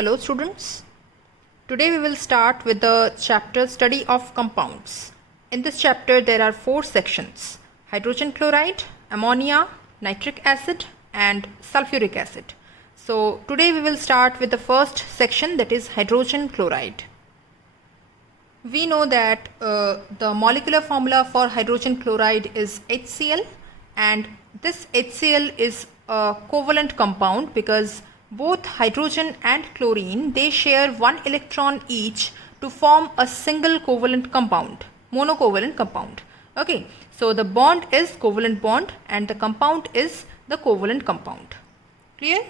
Hello students. Today we will start with the chapter Study of Compounds. In this chapter there are 4 sections: hydrogen chloride, ammonia, nitric acid and sulfuric acid. So today we will start with the first section, that is hydrogen chloride. We know that the molecular formula for hydrogen chloride is HCl, and this HCl is a covalent compound because both hydrogen and chlorine, they share 1 electron each to form a single covalent compound, monocovalent compound. Okay, so the bond is covalent bond and the compound is the covalent compound. Clear?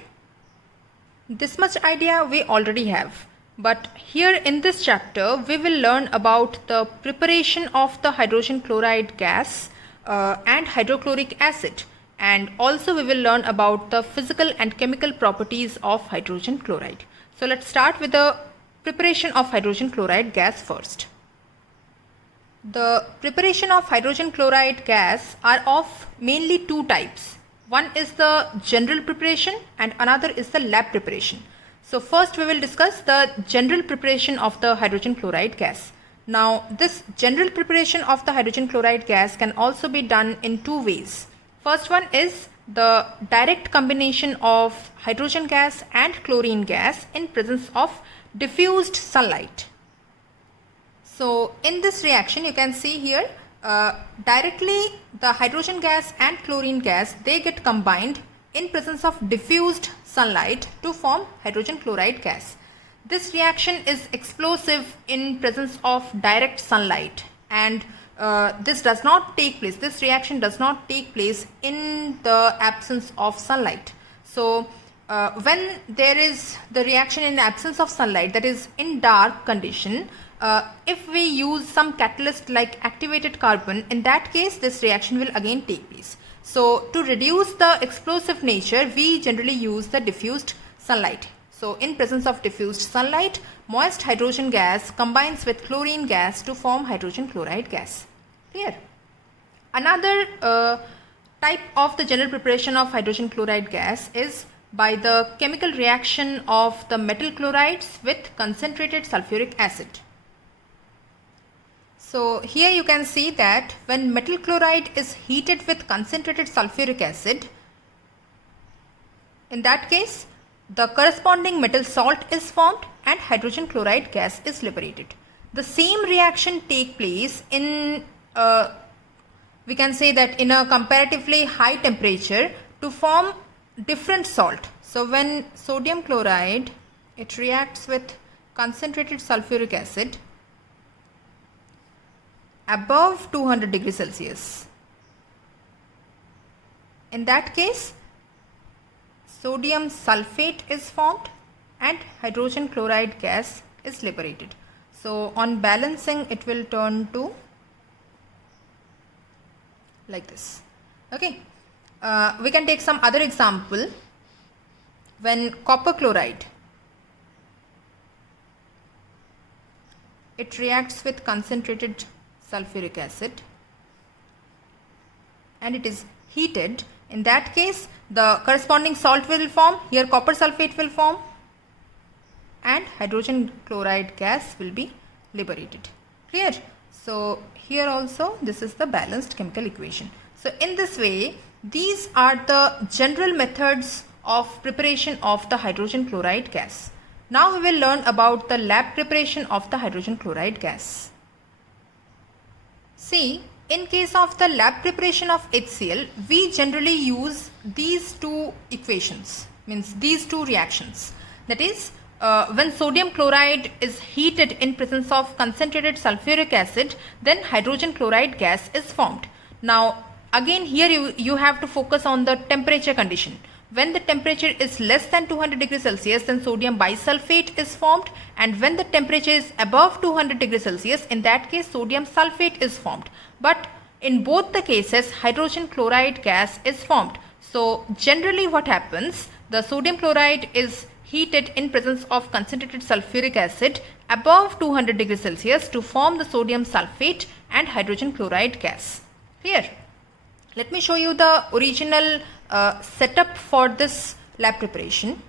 This much idea we already have. But here in this chapter, we will learn about the preparation of the hydrogen chloride gas and hydrochloric acid. And also we will learn about the physical and chemical properties of hydrogen chloride. So let's start with the preparation of hydrogen chloride gas first. The preparation of hydrogen chloride gas are of mainly 2 types. One is the general preparation and another is the lab preparation. So first we will discuss the general preparation of the hydrogen chloride gas. Now this general preparation of the hydrogen chloride gas can also be done in 2 ways. First one is the direct combination of hydrogen gas and chlorine gas in presence of diffused sunlight. So in this reaction you can see here directly the hydrogen gas and chlorine gas, they get combined in presence of diffused sunlight to form hydrogen chloride gas. This reaction is explosive in presence of direct sunlight, and this does not take place, this reaction does not take place in the absence of sunlight. So when there is the reaction in the absence of sunlight, that is in dark condition, if we use some catalyst like activated carbon, in that case this reaction will again take place. So to reduce the explosive nature, we generally use the diffused sunlight. So in presence of diffused sunlight, moist hydrogen gas combines with chlorine gas to form hydrogen chloride gas. Clear? Another type of the general preparation of hydrogen chloride gas is by the chemical reaction of the metal chlorides with concentrated sulfuric acid. So here you can see that when metal chloride is heated with concentrated sulfuric acid, in that case the corresponding metal salt is formed and hydrogen chloride gas is liberated. The same reaction take place in we can say that in a comparatively high temperature to form different salt. So when sodium chloride, it reacts with concentrated sulfuric acid above 200 degrees Celsius. In that case, sodium sulfate is formed and hydrogen chloride gas is liberated. So on balancing it will turn to like this. Okay, we can take some other example. When copper chloride, it reacts with concentrated sulfuric acid and it is heated, in that case the corresponding salt will form, here copper sulfate will form and hydrogen chloride gas will be liberated. Clear? So here also this is the balanced chemical equation. So in this way, these are the general methods of preparation of the hydrogen chloride gas. Now we will learn about the lab preparation of the hydrogen chloride gas. See, in case of the lab preparation of HCl, we generally use these 2 equations, means these 2 reactions. That is, when sodium chloride is heated in presence of concentrated sulfuric acid, then hydrogen chloride gas is formed. Now again here you have to focus on the temperature condition. When the temperature is less than 200 degrees Celsius, then sodium bisulfate is formed, and when the temperature is above 200 degrees Celsius, in that case sodium sulfate is formed. But in both the cases hydrogen chloride gas is formed. So generally what happens, the sodium chloride is heated in presence of concentrated sulfuric acid above 200 degrees Celsius to form the sodium sulfate and hydrogen chloride gas. Clear? Let me show you the original setup for this lab preparation.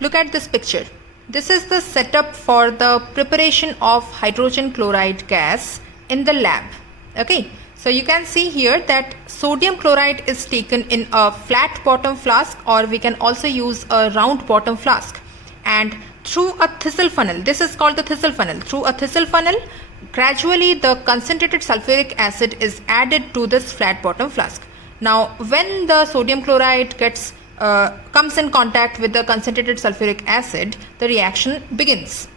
look at this picture. This is the setup for the preparation of hydrogen chloride gas in the lab. Okay, so you can see here that sodium chloride is taken in a flat bottom flask, or we can also use a round bottom flask, and through a thistle funnel, this is called the thistle funnel, through a thistle funnel gradually the concentrated sulfuric acid is added to this flat bottom flask. Now when the sodium chloride comes in contact with the concentrated sulfuric acid, the reaction begins.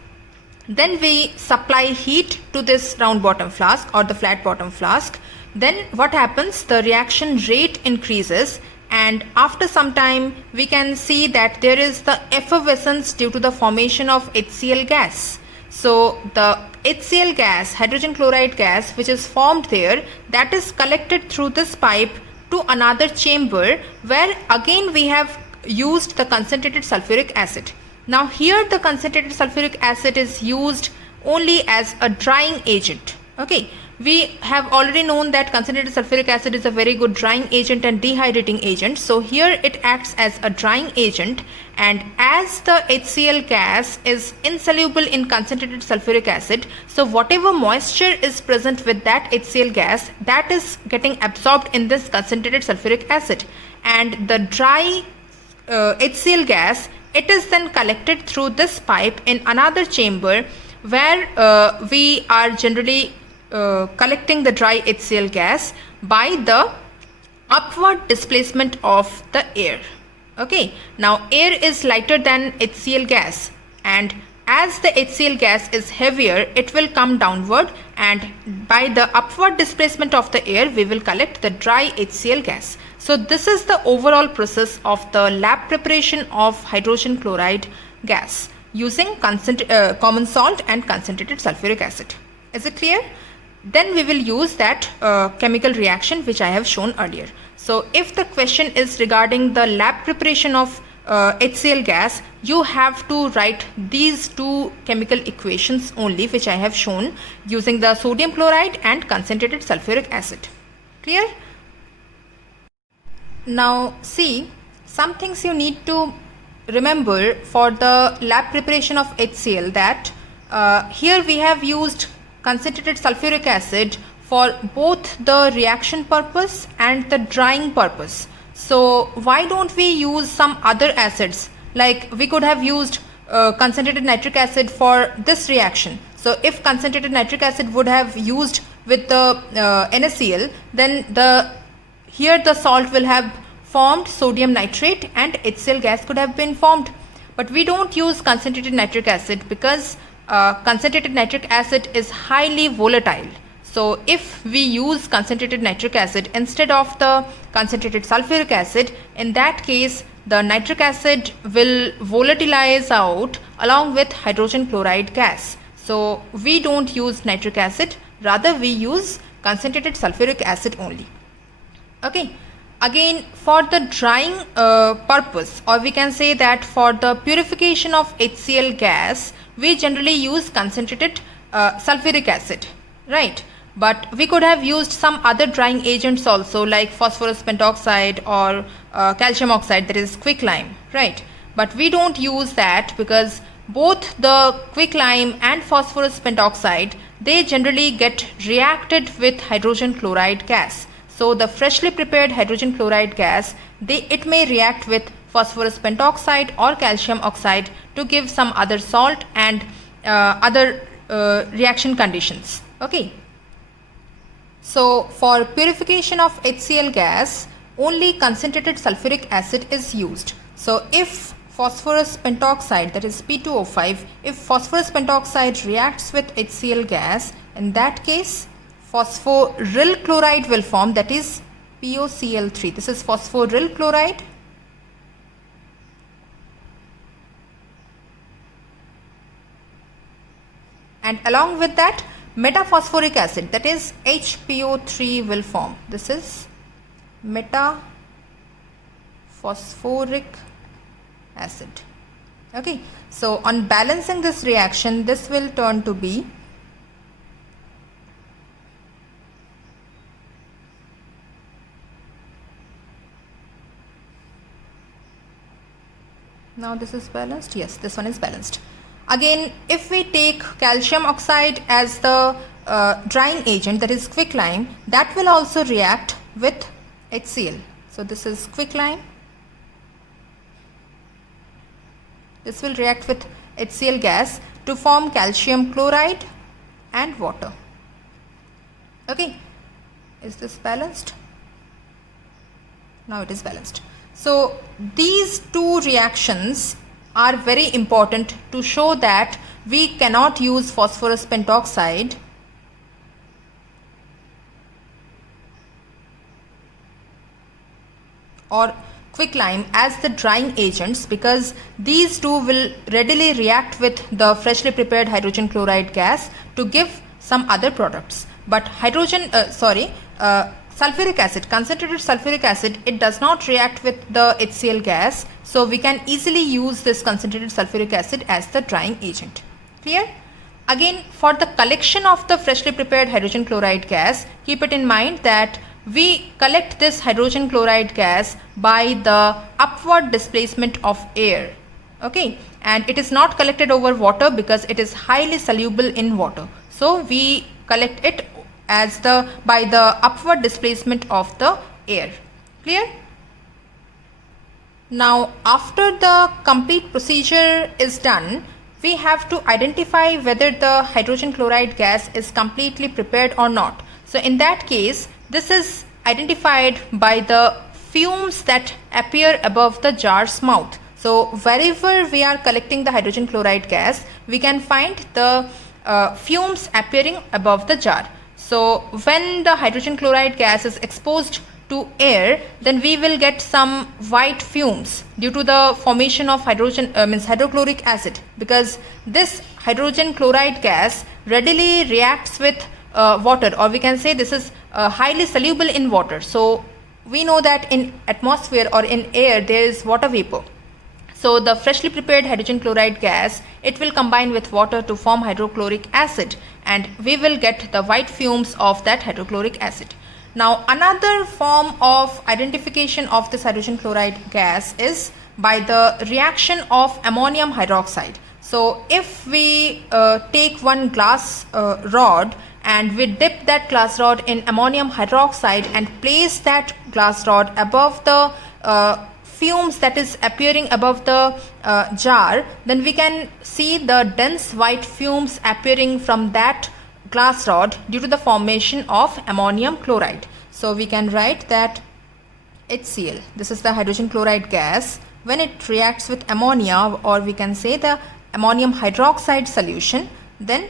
Then we supply heat to this round bottom flask or the flat bottom flask. Then what happens? The reaction rate increases, and after some time we can see that there is the effervescence due to the formation of HCl gas. So the HCl gas, hydrogen chloride gas, which is formed there, that is collected through this pipe to another chamber, where again we have used the concentrated sulfuric acid. Now here the concentrated sulfuric acid is used only as a drying agent. Okay, we have already known that concentrated sulfuric acid is a very good drying agent and dehydrating agent. So here it acts as a drying agent, and as the HCl gas is insoluble in concentrated sulfuric acid, so whatever moisture is present with that HCl gas, that is getting absorbed in this concentrated sulfuric acid, and the dry HCl gas, it is then collected through this pipe in another chamber, where we are generally collecting the dry HCl gas by the upward displacement of the air. Okay, now air is lighter than HCl gas, and as the HCl gas is heavier, it will come downward, and by the upward displacement of the air we will collect the dry HCl gas. So this is the overall process of the lab preparation of hydrogen chloride gas using common salt and concentrated sulfuric acid. Is it clear? Then we will use that chemical reaction which I have shown earlier. So if the question is regarding the lab preparation of HCl gas, you have to write these two chemical equations only, which I have shown using the sodium chloride and concentrated sulfuric acid. Clear? Now see, some things you need to remember for the lab preparation of HCl, that here we have used concentrated sulfuric acid for both the reaction purpose and the drying purpose. So why don't we use some other acids? Like we could have used concentrated nitric acid for this reaction. So if concentrated nitric acid would have used with the NaCl, then here the salt will have formed sodium nitrate and HCl gas could have been formed. But we don't use concentrated nitric acid because concentrated nitric acid is highly volatile. So if we use concentrated nitric acid instead of the concentrated sulfuric acid, in that case the nitric acid will volatilize out along with hydrogen chloride gas. So we don't use nitric acid, rather we use concentrated sulfuric acid only. Okay. Again, for the drying purpose, or we can say that for the purification of HCl gas, we generally use concentrated sulfuric acid, right? But we could have used some other drying agents also, like phosphorus pentoxide or calcium oxide, that is quicklime, right? But we don't use that because both the quicklime and phosphorus pentoxide, they generally get reacted with hydrogen chloride gas. So the freshly prepared hydrogen chloride gas, it may react with phosphorus pentoxide or calcium oxide to give some other salt and other reaction conditions. Okay. So for purification of HCl gas, only concentrated sulfuric acid is used. So if phosphorus pentoxide, that is P2O5, if phosphorus pentoxide reacts with HCl gas, in that case phosphoryl chloride will form, that is POCl3. This is phosphoryl chloride. And along with that, metaphosphoric acid, that is HPO3 will form. This is metaphosphoric acid. Okay. So on balancing this reaction, this will turn to be Now this is balanced. Yes, this one is balanced. Again, if we take calcium oxide as the drying agent, that is quicklime, that will also react with HCl. So this is quicklime. This will react with HCl gas to form calcium chloride and water. Okay, is this balanced? Now it is balanced. So these two reactions are very important to show that we cannot use phosphorus pentoxide or quicklime as the drying agents, because these two will readily react with the freshly prepared hydrogen chloride gas to give some other products. But sulfuric acid, concentrated sulfuric acid, it does not react with the HCl gas, so we can easily use this concentrated sulfuric acid as the drying agent. Clear? Again, for the collection of the freshly prepared hydrogen chloride gas, keep it in mind that we collect this hydrogen chloride gas by the upward displacement of air. Okay, and it is not collected over water because it is highly soluble in water. So we collect it as by the upward displacement of the air. Clear? Now after the complete procedure is done, we have to identify whether the hydrogen chloride gas is completely prepared or not. So in that case, this is identified by the fumes that appear above the jar's mouth. So wherever we are collecting the hydrogen chloride gas, we can find the fumes appearing above the jar. So when the hydrogen chloride gas is exposed to air, then we will get some white fumes due to the formation of hydrochloric acid, because this hydrogen chloride gas readily reacts with water, or we can say this is highly soluble in water. So we know that in atmosphere or in air there is water vapor. So the freshly prepared hydrogen chloride gas, it will combine with water to form hydrochloric acid, and we will get the white fumes of that hydrochloric acid. Now another form of identification of this hydrogen chloride gas is by the reaction of ammonium hydroxide. So if we take one glass rod and we dip that glass rod in ammonium hydroxide and place that glass rod above the fumes that is appearing above the jar, then we can see the dense white fumes appearing from that glass rod due to the formation of ammonium chloride. So we can write that HCl, this is the hydrogen chloride gas, when it reacts with ammonia, or we can say the ammonium hydroxide solution, then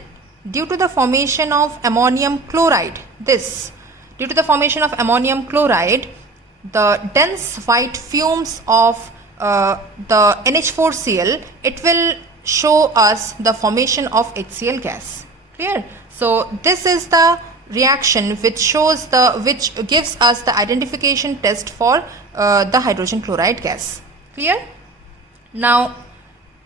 due to the formation of ammonium chloride, due to the formation of ammonium chloride, the dense white fumes of the NH4Cl, it will show us the formation of HCl gas. Clear? So this is the reaction which gives us the identification test for the hydrogen chloride gas. Clear? Now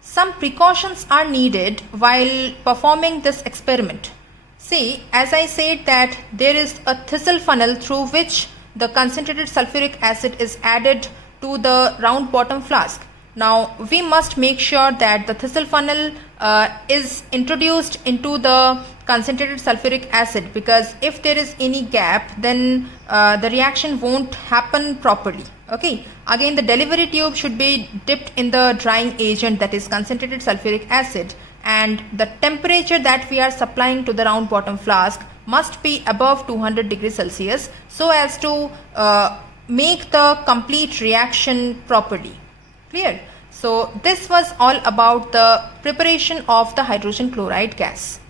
some precautions are needed while performing this experiment. See, as I said that there is a thistle funnel through which the concentrated sulfuric acid is added to the round bottom flask. Now we must make sure that the thistle funnel is introduced into the concentrated sulfuric acid, because if there is any gap, then the reaction won't happen properly. Okay, again the delivery tube should be dipped in the drying agent, that is concentrated sulfuric acid, and the temperature that we are supplying to the round bottom flask must be above 200 degrees Celsius so as to make the complete reaction properly. Clear? So this was all about the preparation of the hydrogen chloride gas.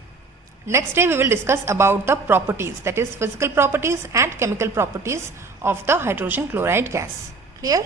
Next day we will discuss about the properties, that is physical properties and chemical properties of the hydrogen chloride gas. Clear?